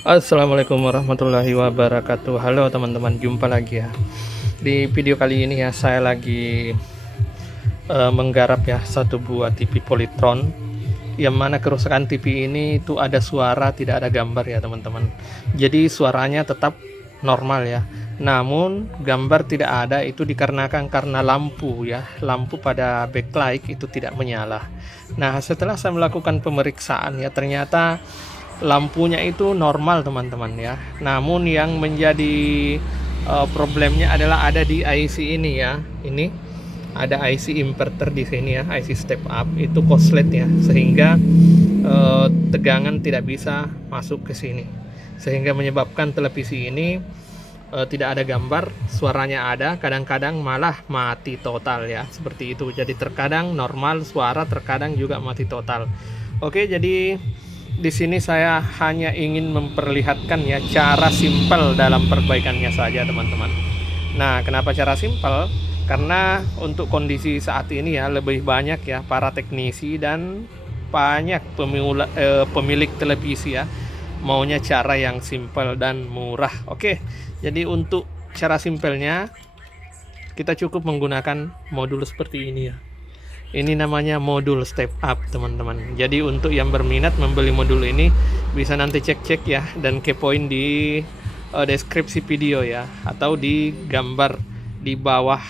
Assalamualaikum warahmatullahi wabarakatuh. Halo teman-teman, jumpa lagi ya. Di video kali ini ya saya lagi menggarap ya satu buah TV Polytron, yang mana kerusakan TV ini itu ada suara, tidak ada gambar ya teman-teman. Jadi suaranya tetap normal ya, namun gambar tidak ada. Itu dikarenakan karena lampu ya, lampu pada backlight itu tidak menyala. Nah, setelah saya melakukan pemeriksaan ya, ternyata lampunya itu normal teman-teman ya, namun yang menjadi problemnya adalah ada di IC ini ya. Ini ada IC inverter di sini ya, IC step up itu korslet ya, sehingga tegangan tidak bisa masuk ke sini, sehingga menyebabkan televisi ini tidak ada gambar, suaranya ada, kadang-kadang malah mati total ya, seperti itu. Jadi terkadang normal suara, terkadang juga mati total. Oke, jadi di sini saya hanya ingin memperlihatkan ya cara simpel dalam perbaikannya saja teman-teman. Nah, kenapa cara simpel? Karena untuk kondisi saat ini ya lebih banyak ya para teknisi dan banyak pemilik televisi ya maunya cara yang simpel dan murah. Oke, jadi untuk cara simpelnya kita cukup menggunakan modul seperti ini ya. Ini namanya modul step up teman-teman. Jadi untuk yang berminat membeli modul ini bisa nanti cek-cek ya dan kepoin di deskripsi video ya, atau di gambar di bawah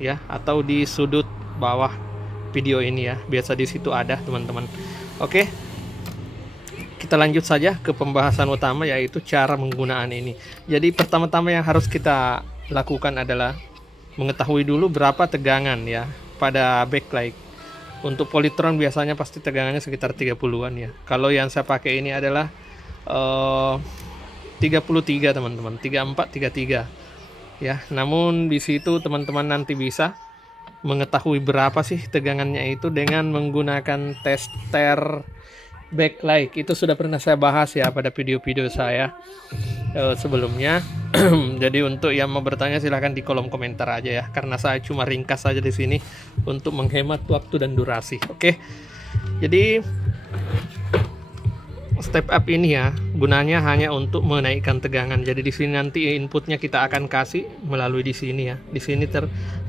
ya, atau di sudut bawah video ini ya. Biasa di situ ada teman-teman. Oke, kita lanjut saja ke pembahasan utama, yaitu cara penggunaan ini. Jadi pertama-tama yang harus kita lakukan adalah mengetahui dulu berapa tegangan ya pada backlight. Untuk Polytron biasanya pasti tegangannya sekitar 30-an ya. Kalau yang saya pakai ini adalah 33 teman-teman, 34, 33 ya. Namun di situ teman-teman nanti bisa mengetahui berapa sih tegangannya itu dengan menggunakan tester backlight. Itu sudah pernah saya bahas ya pada video-video saya sebelumnya. Jadi untuk yang mau bertanya silahkan di kolom komentar aja ya, karena saya cuma ringkas saja di sini untuk menghemat waktu dan durasi. Oke, jadi step up ini ya gunanya hanya untuk menaikkan tegangan. Jadi di sini nanti inputnya kita akan kasih melalui di sini ya. Di sini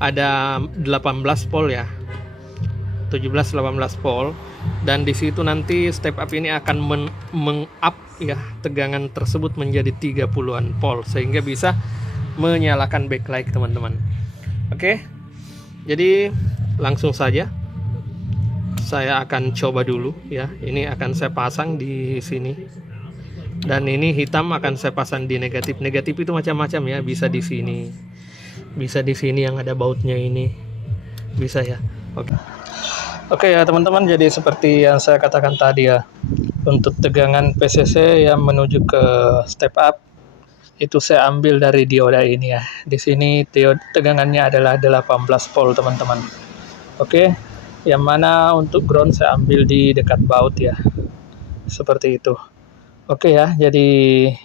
ada 18 volt ya, 17-18 volt, dan di situ nanti step up ini akan meng-up ya tegangan tersebut menjadi 30-an volt, sehingga bisa menyalakan backlight teman-teman. Oke, jadi langsung saja saya akan coba dulu ya. Ini akan saya pasang di sini, dan ini hitam akan saya pasang di negatif. Negatif itu macam-macam ya, bisa di sini, bisa di sini yang ada bautnya ini, bisa ya. Oke ya teman-teman, jadi seperti yang saya katakan tadi ya, untuk tegangan PCC yang menuju ke step up itu saya ambil dari dioda ini ya. Di sini tegangannya adalah 18 volt teman-teman. Oke, yang mana untuk ground saya ambil di dekat baut ya, seperti itu. Oke ya, jadi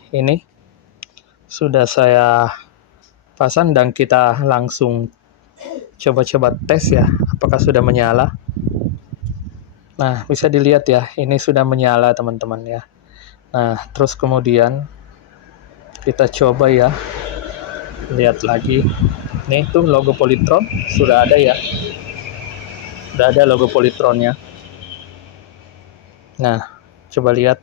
ini sudah saya pasang dan kita langsung coba-coba tes ya, apakah sudah menyala. Nah, bisa dilihat ya, ini sudah menyala teman-teman ya. Nah, terus kemudian kita coba ya, lihat lagi. Nih tuh logo Polytron sudah ada ya. Sudah ada logo Polytronnya. Nah, coba lihat.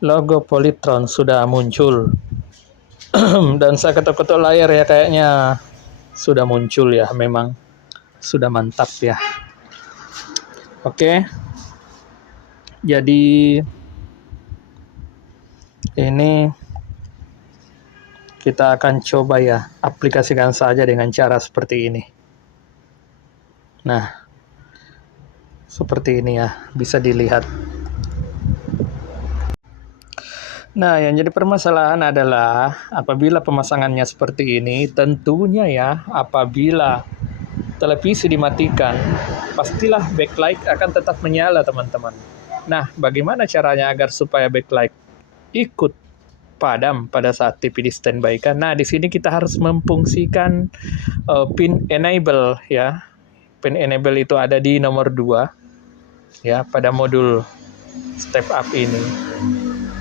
Logo Polytron sudah muncul. Dan saya ketuk-ketuk layar ya, kayaknya sudah muncul ya, memang sudah mantap ya. Oke, jadi ini kita akan coba ya, aplikasikan saja dengan cara seperti ini. Nah, seperti ini ya, bisa dilihat. Nah, yang jadi permasalahan adalah apabila pemasangannya seperti ini, tentunya ya, apabila televisi dimatikan, pastilah backlight akan tetap menyala teman-teman. Nah, bagaimana caranya agar supaya backlight ikut padam pada saat TV di standby kan? Nah, di sini kita harus memfungsikan pin enable ya. Pin enable itu ada di nomor 2 ya pada modul step up ini.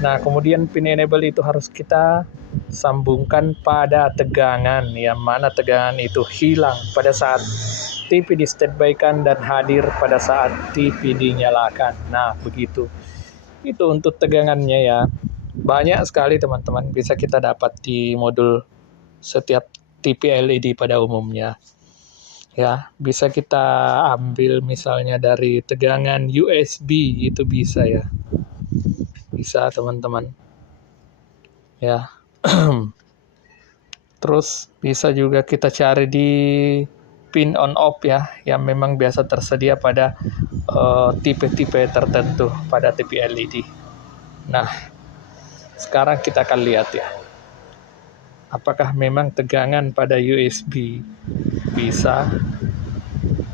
Nah, kemudian pin enable itu harus kita sambungkan pada tegangan, yang mana tegangan itu hilang pada saat TV di standby-kan dan hadir pada saat TV dinyalakan. Nah, begitu. Itu untuk tegangannya ya. Banyak sekali teman-teman bisa kita dapat di modul setiap TV LED pada umumnya. Ya, bisa kita ambil misalnya dari tegangan USB, itu bisa ya. Bisa teman-teman. Ya. Terus bisa juga kita cari di pin on off ya, yang memang biasa tersedia pada tipe-tipe tertentu pada TV LED. Nah, sekarang kita akan lihat ya, apakah memang tegangan pada USB bisa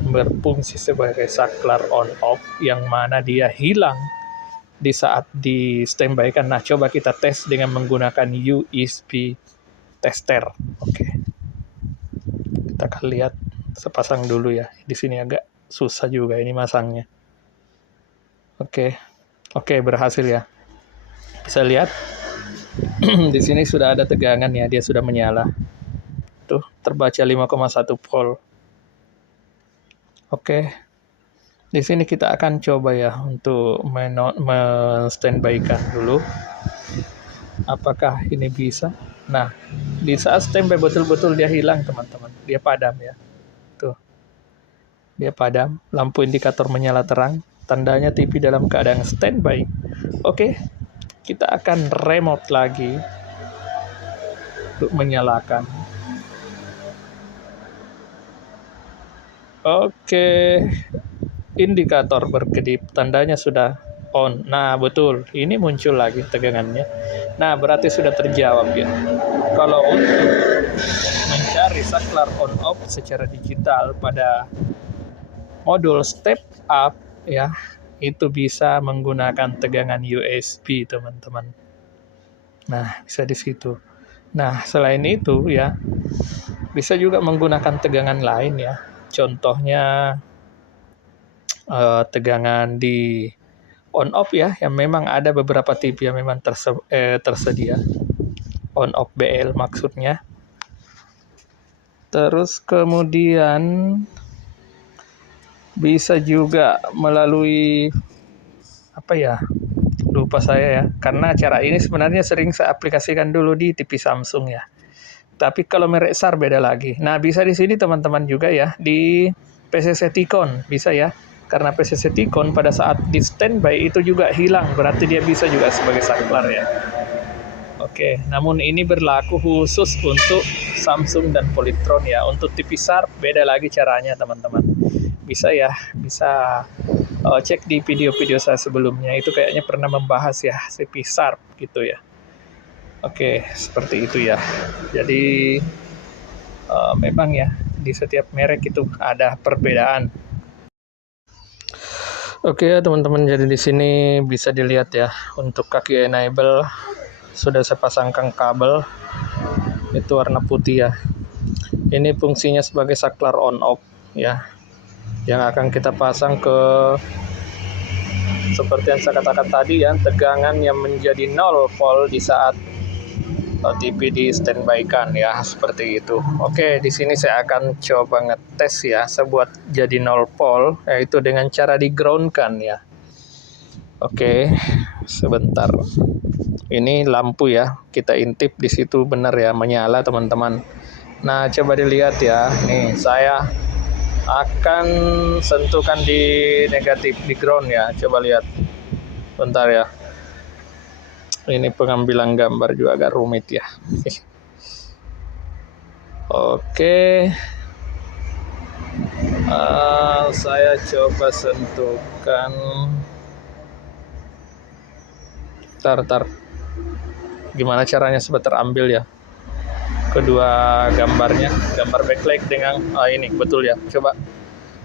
berfungsi sebagai saklar on off, yang mana dia hilang di saat di standby kan. Nah, coba kita tes dengan menggunakan USB tester. Oke. Kita akan lihat, sepasang dulu ya. Di sini agak susah juga ini masangnya. Oke, berhasil ya. Bisa lihat di sini sudah ada tegangan ya, dia sudah menyala. Tuh, terbaca 5,1 volt. Oke. Di sini kita akan coba ya untuk men-standby-kan dulu. Apakah ini bisa? Nah, di saat standby betul-betul dia hilang teman-teman. Dia padam ya. Tuh. Dia padam, lampu indikator menyala terang, tandanya TV dalam keadaan standby. Oke. Kita akan remote lagi untuk menyalakan. Oke. Indikator berkedip, tandanya sudah on. Nah, betul. Ini muncul lagi tegangannya. Nah, berarti sudah terjawab ya. Kalau untuk mencari saklar on off secara digital pada modul step up ya, itu bisa menggunakan tegangan USB, teman-teman. Nah, bisa di situ. Nah, selain itu ya, bisa juga menggunakan tegangan lain ya. Contohnya tegangan di on off ya, yang memang ada beberapa TV yang memang tersedia on off BL maksudnya. Terus kemudian bisa juga melalui apa ya, lupa saya ya, karena cara ini sebenarnya sering saya aplikasikan dulu di TV Samsung ya, tapi kalau merek SAR beda lagi. Nah, bisa di sini teman-teman juga ya, di PCC Ticon bisa ya, karena PCC Ticon pada saat di standby itu juga hilang, berarti dia bisa juga sebagai saklar ya. Oke, namun ini berlaku khusus untuk Samsung dan Polytron ya. Untuk TV SAR beda lagi caranya teman-teman. Bisa ya, bisa cek di video-video saya sebelumnya, itu kayaknya pernah membahas ya TV SAR gitu ya. Oke, seperti itu ya. Jadi memang ya di setiap merek itu ada perbedaan. Oke ya teman-teman, jadi di sini bisa dilihat ya, untuk kaki enable sudah saya pasangkan kabel itu warna putih ya. Ini fungsinya sebagai saklar on off ya, yang akan kita pasang ke, seperti yang saya katakan tadi ya, tegangan yang menjadi 0 volt di saat TV di standby kan ya, seperti itu. Oke, di sini saya akan coba ngetes ya, saya buat jadi 0 volt, yaitu dengan cara di ground kan ya. Oke, sebentar. Ini lampu ya, kita intip di situ benar ya, menyala teman-teman. Nah, coba dilihat ya. Nih, saya akan sentuhkan di negatif, di ground ya. Coba lihat. Bentar ya. Ini pengambilan gambar juga agak rumit ya. Oke. Saya coba sentuhkan. Tar. Gimana caranya sebentar ambil ya. Kedua gambarnya, gambar backlight dengan ini betul ya. Coba.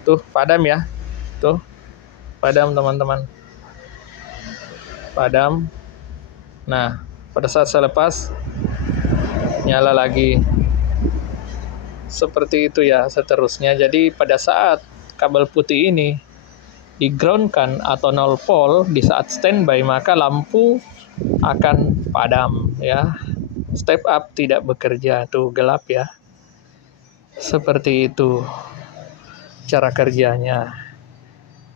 Tuh, padam ya. Tuh. Padam teman-teman. Padam. Nah, pada saat saya lepas, nyala lagi. Seperti itu ya seterusnya. Jadi pada saat kabel putih ini di ground kan atau 0 volt di saat standby, maka lampu akan padam ya. Step up tidak bekerja, tuh gelap ya. Seperti itu cara kerjanya.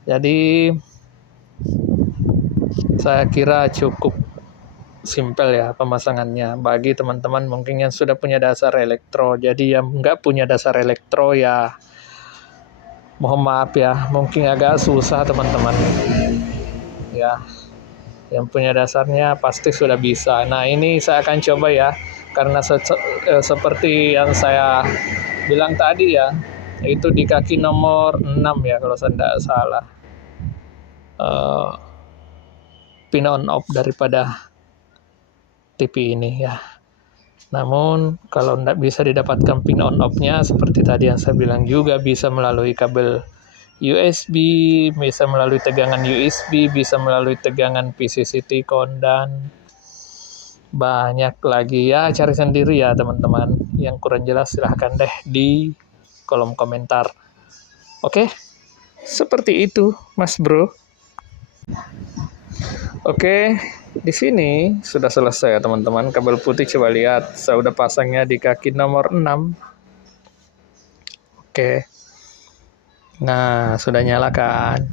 Jadi saya kira cukup simpel ya pemasangannya. Bagi teman-teman mungkin yang sudah punya dasar elektro. Jadi yang nggak punya dasar elektro ya mohon maaf ya, mungkin agak susah teman-teman. Ya, yang punya dasarnya pasti sudah bisa. Nah, ini saya akan coba ya, karena seperti yang saya bilang tadi ya, itu di kaki nomor 6 ya kalau saya tidak salah. Pin on off daripada TV ini ya. Namun kalau tidak bisa didapatkan pin on off-nya seperti tadi yang saya bilang juga bisa melalui kabel USB, bisa melalui tegangan USB, bisa melalui tegangan PCCT kondan. Banyak lagi ya, cari sendiri ya teman-teman. Yang kurang jelas silahkan deh di kolom komentar. Oke, seperti itu Mas Bro. Oke, di sini sudah selesai ya teman-teman. Kabel putih coba lihat, saya udah pasangnya di kaki nomor 6. Oke. Nah, sudah nyala kan?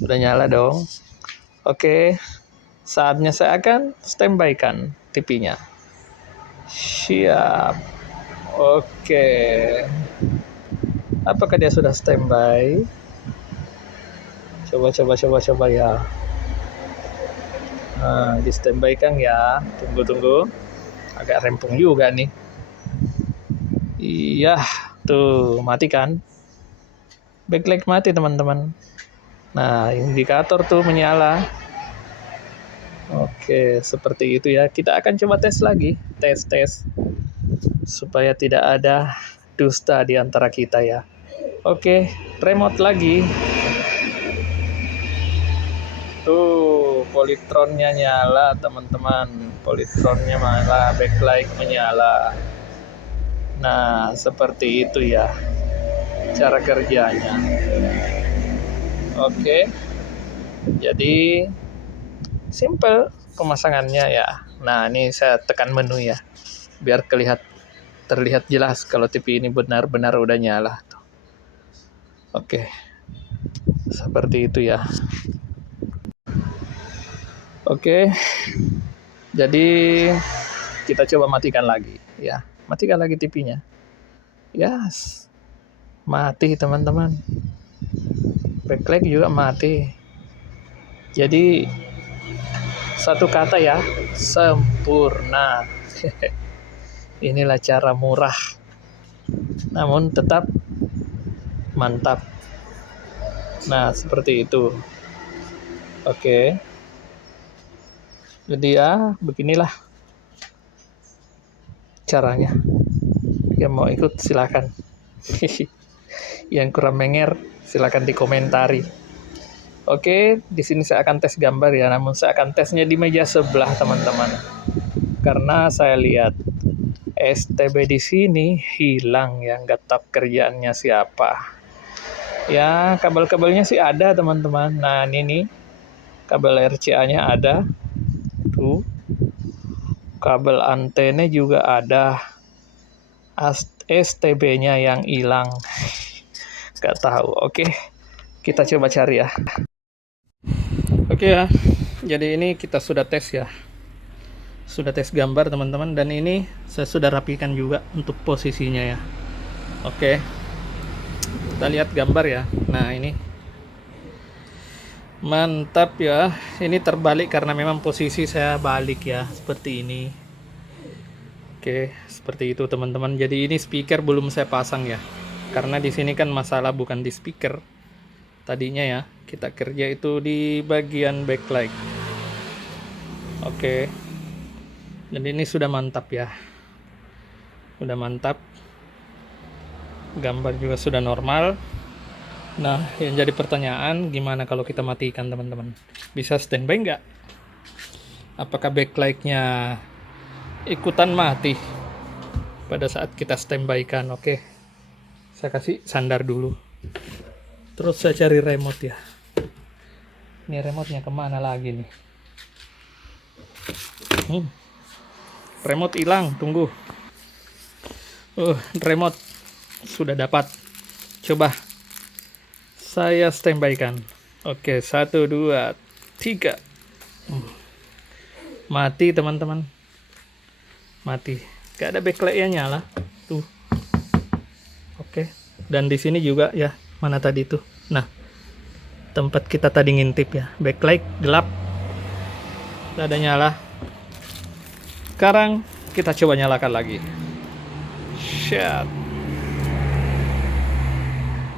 Sudah nyala dong. Oke. Saatnya saya akan standby-kan TV-nya. Siap. Oke. Apakah dia sudah standby? Coba ya. Nah, di standby kan ya. Tunggu. Agak rempong juga nih. Iya, tuh mati kan? Backlight mati teman-teman. Nah, indikator tuh menyala. Oke, seperti itu ya. Kita akan coba tes lagi. Tes. Supaya tidak ada dusta di antara kita ya. Oke, remote lagi. Tuh, polytronnya nyala teman-teman. Polytronnya nyala, backlight menyala. Nah, seperti itu ya cara kerjanya. Oke. Jadi simple pemasangannya ya. Nah, ini saya tekan menu ya. Biar terlihat jelas kalau TV ini benar-benar udah nyala tuh. Oke. Seperti itu ya. Oke. Jadi kita coba matikan lagi ya. Matikan lagi TV-nya. Yes. Mati teman-teman. Backlight juga mati. Jadi satu kata ya, sempurna. Inilah cara murah. Namun tetap mantap. Nah, seperti itu. Oke. Jadi ya, beginilah caranya. Yang mau ikut silakan. Yang kurang menger silakan dikomentari. Oke, di sini saya akan tes gambar ya, namun saya akan tesnya di meja sebelah teman-teman. Karena saya lihat STB di sini hilang ya, nggak tahu kerjaannya siapa. Ya, kabel-kabelnya sih ada teman-teman. Nah, ini nih, kabel RCA-nya ada. Tuh. Kabel antena juga ada. STB-nya yang hilang. Nggak tahu. Oke, kita coba cari ya. Oke ya, jadi ini kita sudah tes ya. Sudah tes gambar teman-teman. Dan ini saya sudah rapikan juga untuk posisinya ya. Oke. Kita lihat gambar ya. Nah, ini mantap ya. Ini terbalik karena memang posisi saya balik ya, seperti ini. Oke, seperti itu teman-teman. Jadi ini speaker belum saya pasang ya. Karena di sini kan masalah bukan di speaker. Tadinya ya, kita kerja itu di bagian backlight. Oke. Dan ini sudah mantap ya. Sudah mantap. Gambar juga sudah normal. Nah, yang jadi pertanyaan, gimana kalau kita matikan teman-teman? Bisa standby nggak? Apakah backlight-nya ikutan mati pada saat kita standby-kan? Oke, saya kasih sandar dulu. Terus saya cari remote ya. Ini remote-nya kemana lagi nih? Remote hilang, tunggu. Remote sudah dapat. Coba saya standby kan. Oke, 1, 2, 3. Mati teman-teman. Mati. Gak ada backlightnya nyala. Tuh. Oke. Dan di sini juga ya. Mana tadi tuh? Nah, tempat kita tadi ngintip ya. Backlight gelap. Gak ada nyala. Sekarang kita coba nyalakan lagi. Shit.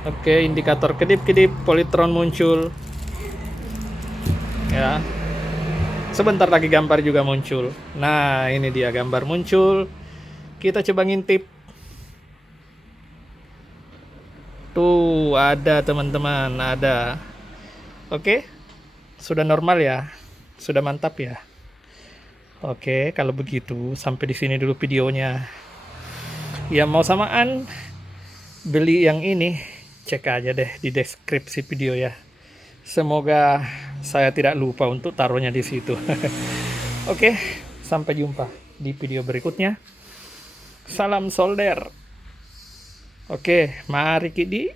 Oke, indikator kedip-kedip, polytron muncul. Ya. Sebentar lagi gambar juga muncul. Nah, ini dia gambar muncul. Kita coba ngintip. Tuh, ada teman-teman, ada. Oke. Sudah normal ya. Sudah mantap ya. Oke, kalau begitu sampai di sini dulu videonya. Ya mau samaan beli yang ini, cek aja deh di deskripsi video ya. Semoga saya tidak lupa untuk taruhnya di situ. Oke, sampai jumpa di video berikutnya. Salam solder. Oke, mari Kidi.